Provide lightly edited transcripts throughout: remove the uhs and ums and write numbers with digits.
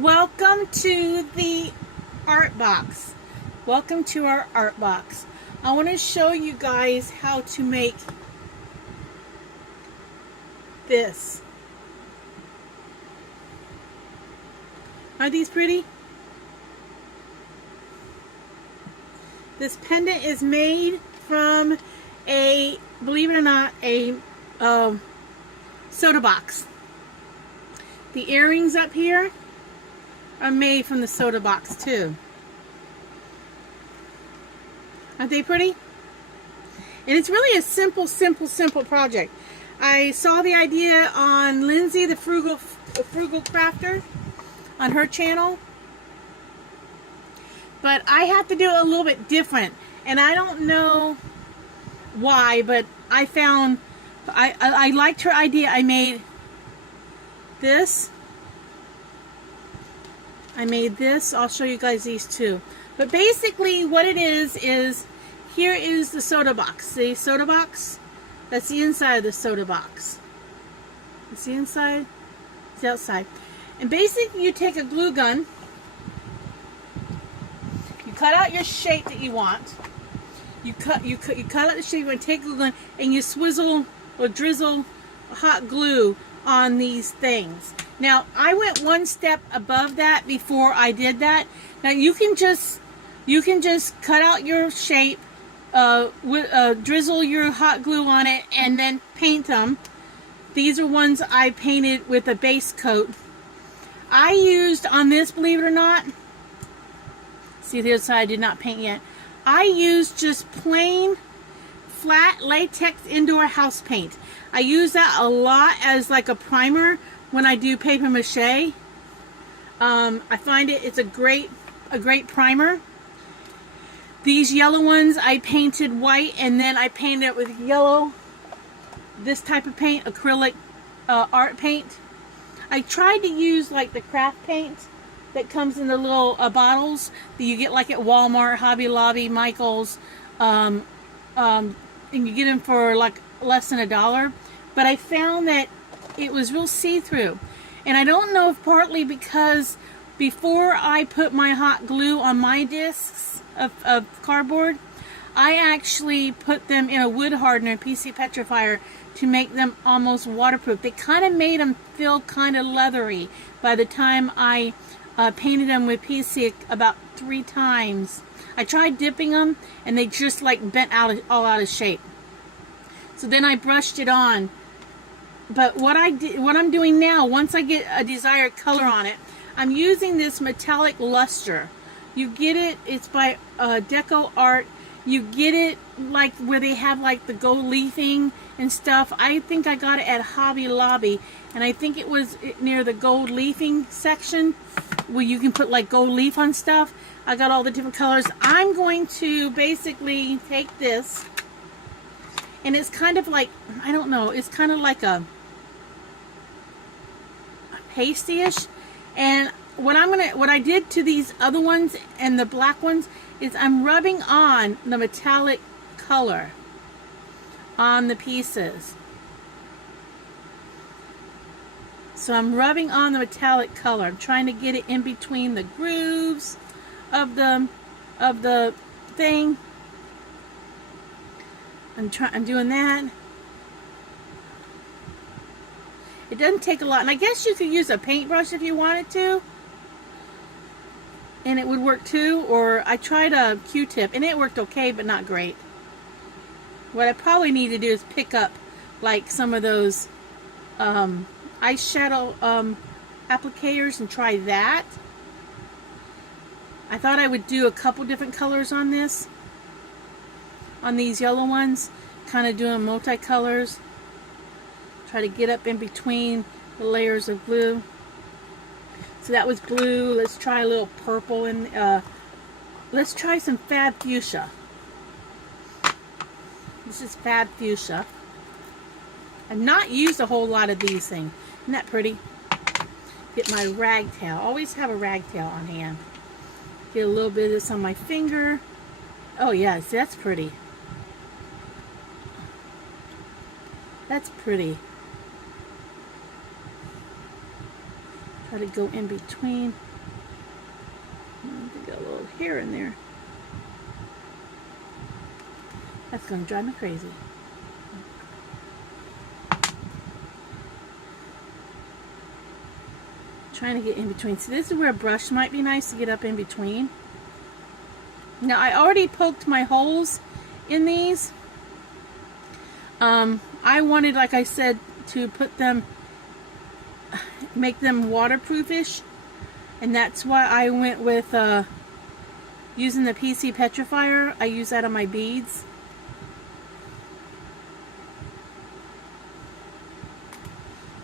Welcome to the art box. Welcome to our art box. I want to show you guys how to make this. Aren't these pretty? This pendant is made from a, believe it or not, a soda box. The earrings up here are made from the soda box too. Aren't they pretty? And it's really a simple project. I saw the idea on Lindsay, the frugal crafter, on her channel, but I have to do it a little bit different, and I don't know why, but I found I liked her idea. I made this. I'll show you guys these two. But basically what it is here is the soda box. See, soda box? That's the inside of the soda box. It's the inside, it's the outside. And basically you take a glue gun, you cut out your shape that you want. You cut out the shape, you want to take a glue gun and you swizzle or drizzle hot glue on these things. Now I went one step above that before I did that. Now you can just cut out your shape, drizzle your hot glue on it, and then paint them. These are ones I painted with a base coat. I used on this, believe it or not, see the other side I did not paint yet. I used just plain flat latex indoor house paint. I use that a lot as like a primer when I do paper mache. I find it's a great primer. These yellow ones I painted white, and then I painted it with yellow, this type of paint, acrylic art paint. I tried to use like the craft paint that comes in the little bottles that you get like at Walmart, Hobby Lobby, Michael's, and you get them for like less than $1. But I found that it was real see-through, and I don't know if partly because before I put my hot glue on my discs of cardboard, I actually put them in a wood hardener, PC petrifier, to make them almost waterproof. They kind of made them feel kind of leathery by the time I painted them with PC about 3 times. I tried dipping them and they just like bent all out of shape. So then I brushed it on. But what I'm doing now, once I get a desired color on it, I'm using this metallic luster. You get it, it's by Deco Art. You get it like where they have like the gold leafing and stuff. I think I got it at Hobby Lobby, and I think it was near the gold leafing section where you can put like gold leaf on stuff. I got all the different colors. I'm going to basically take this, and it's kind of like, I don't know, it's kind of like a pasty-ish. And what I did to these other ones and the black ones is I'm rubbing on the metallic color on the pieces. So I'm rubbing on the metallic color. I'm trying to get it in between the grooves of the thing. I'm doing that. It doesn't take a lot, and I guess you could use a paintbrush if you wanted to, and it would work too. Or I tried a Q-tip and it worked okay, but not great. What I probably need to do is pick up like some of those eyeshadow applicators and try that. I thought I would do a couple different colors on this, on these yellow ones, kind of doing multicolors. Try to get up in between the layers of glue. So that was blue. Let's try a little purple, and let's try some Fab Fuchsia. This is Fab Fuchsia. I've not used a whole lot of these things. Isn't that pretty? Get my ragtail. Always have a ragtail on hand. Get a little bit of this on my finger. Oh yes, that's pretty. That's pretty. Try to go in between. Got a little hair in there. That's going to drive me crazy. Trying to get in between. So this is where a brush might be nice to get up in between. Now I already poked my holes in these. I wanted, like I said, to put them, make them waterproofish, and that's why I went with using the PC petrifier. I use that on my beads.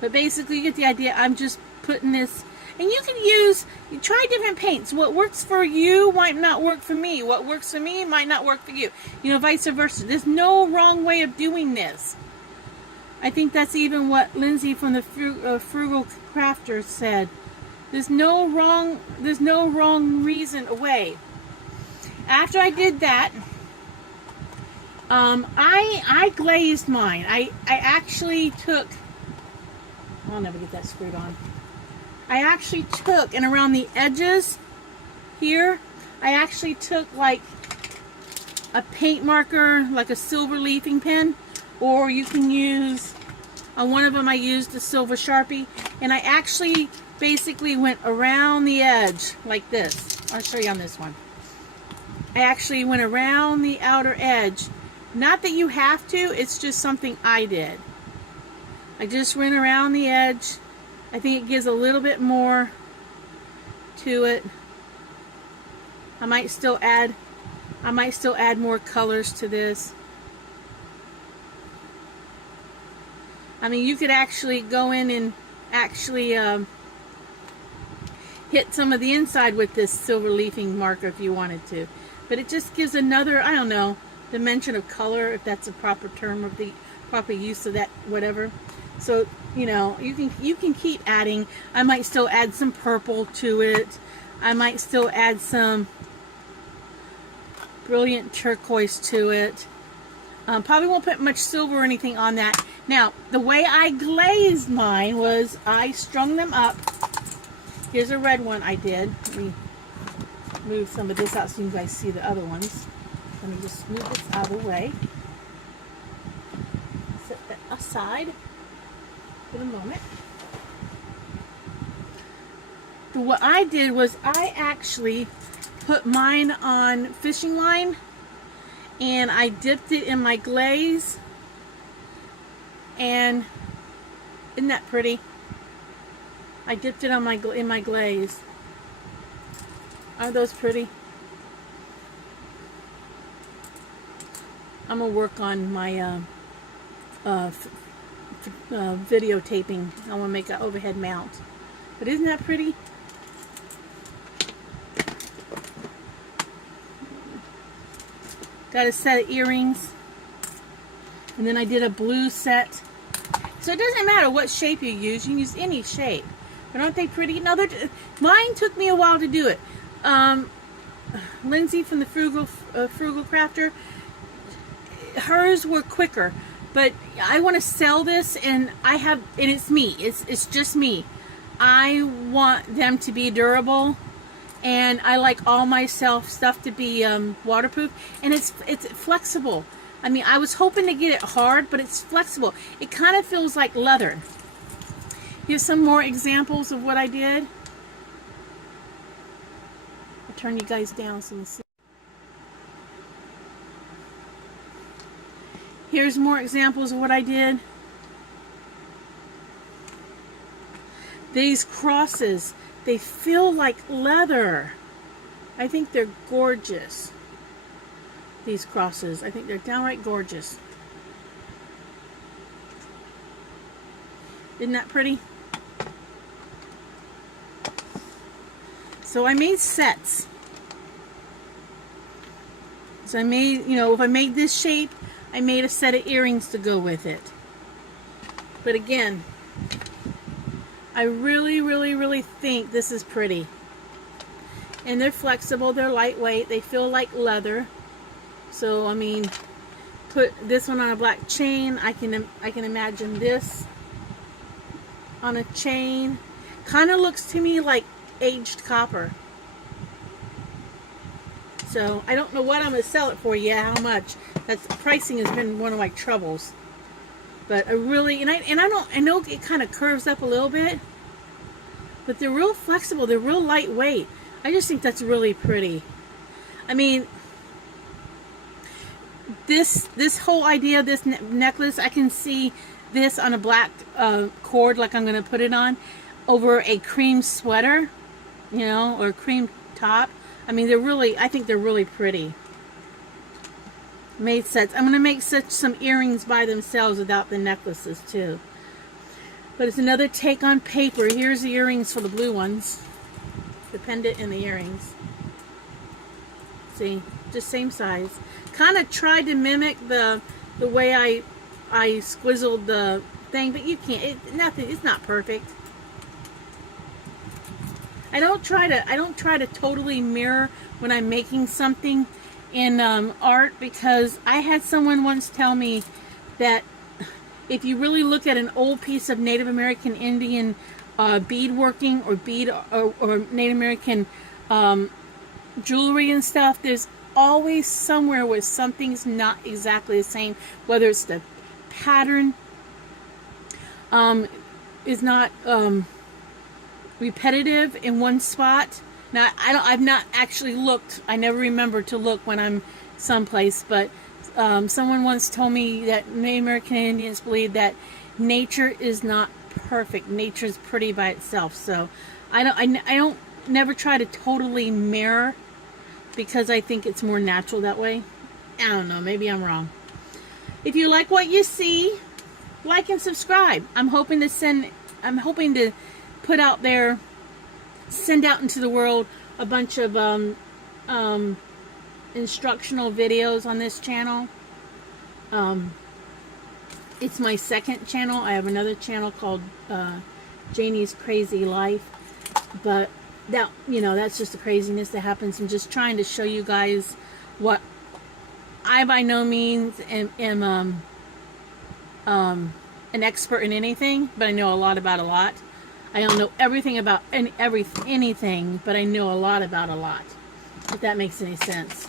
But basically you get the idea. I'm just putting this, and you can try different paints. What works for you might not work for me. What works for me might not work for you. You know, vice versa. There's no wrong way of doing this. I think that's even what Lindsay from the Frugal Crafter said. There's no wrong way. After I did that, I glazed mine. I actually took, I'll never get that screwed on. I actually took, and around the edges here, I actually took like a paint marker, like a silver leafing pen, or you can use, on one of them I used a silver Sharpie, and I actually basically went around the edge like this. I'll show you on this one. I actually went around the outer edge. Not that you have to, it's just something I did. I just went around the edge. I think it gives a little bit more to it. I might still add more colors to this. I mean, you could actually go in and actually hit some of the inside with this silver leafing marker if you wanted to. But it just gives another, I don't know, dimension of color, if that's a proper term, of the proper use of that, whatever. So, you know, you can keep adding. I might still add some purple to it. I might still add some brilliant turquoise to it. Probably won't put much silver or anything on that. Now, the way I glazed mine was I strung them up. Here's a red one I did. Let me move some of this out so you guys see the other ones. Let me just move this out of the way. Set that aside for the moment. But what I did was I actually put mine on fishing line, and I dipped it in my glaze. And isn't that pretty? I dipped it on in my glaze. Aren't those pretty? I'm gonna work on my videotaping. I want to make an overhead mount. But isn't that pretty? Got a set of earrings. And then I did a blue set. So it doesn't matter what shape you use. You can use any shape. But aren't they pretty? No, mine took me a while to do it. Lindsay from the Frugal Crafter, hers were quicker. But I want to sell this, and it's me. It's just me. I want them to be durable, and I like all my stuff to be waterproof, and it's flexible. I mean, I was hoping to get it hard, but it's flexible. It kind of feels like leather. Here's some more examples of what I did. I'll turn you guys down so you can see. Here's more examples of what I did. These crosses, they feel like leather. I think they're gorgeous. These crosses, I think they're downright gorgeous. Isn't that pretty? So I made sets. So I made, you know, if I made this shape, I made a set of earrings to go with it. But again, I really, really, really think this is pretty. And they're flexible, they're lightweight, they feel like leather. So, I mean, put this one on a black chain. I can imagine this on a chain. Kind of looks to me like aged copper. So I don't know what I'm going to sell it for yet, how much. That's pricing has been one of my troubles. But I really, I know it kind of curves up a little bit, but they're real flexible. They're real lightweight. I just think that's really pretty. I mean, this whole idea of this necklace, I can see this on a black cord, like I'm going to put it on, over a cream sweater, you know, or a cream top. I mean, I think they're really pretty. Made sense. I'm going to make some earrings by themselves without the necklaces too. But it's another take on paper. Here's the earrings for the blue ones. The pendant and the earrings. See, just same size. Kind of tried to mimic the way I squizzled the thing, but you can't. It's not perfect. I don't try to totally mirror when I'm making something in art, because I had someone once tell me that if you really look at an old piece of Native American Indian beadworking or Native American jewelry and stuff, there's always somewhere where something's not exactly the same, whether it's the pattern is not repetitive in one spot. Now, I've not actually looked. I never remember to look when I'm someplace, but someone once told me that Native American Indians believe that nature is not perfect. Nature is pretty by itself. So I don't never try to totally mirror, because I think it's more natural that way. I don't know. Maybe I'm wrong. If you like what you see, like and subscribe. I'm hoping to put out there, send out into the world a bunch of instructional videos on this channel. It's my second channel. I have another channel called Janie's Crazy Life, but that's just the craziness that happens. I'm just trying to show you guys what I by no means am an expert in anything, but I know a lot about a lot. I don't know everything about anything, but I know a lot about a lot, if that makes any sense.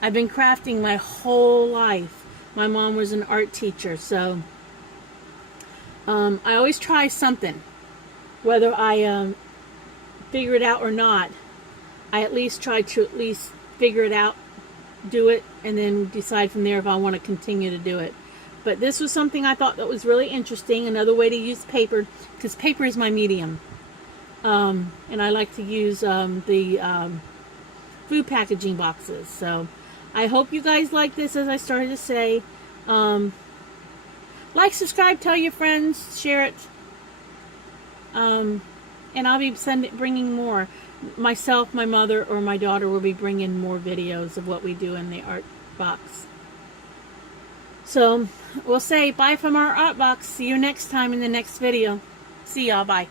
I've been crafting my whole life. My mom was an art teacher, so I always try something. Whether I figure it out or not, I at least try to figure it out, do it, and then decide from there if I want to continue to do it. But this was something I thought that was really interesting. Another way to use paper, because paper is my medium. And I like to use the food packaging boxes. So I hope you guys like this, as I started to say. Like, subscribe, tell your friends, share it. And I'll be bringing more. Myself, my mother, or my daughter will be bringing more videos of what we do in the art box. So we'll say bye from our art box. See you next time in the next video. See y'all. Bye.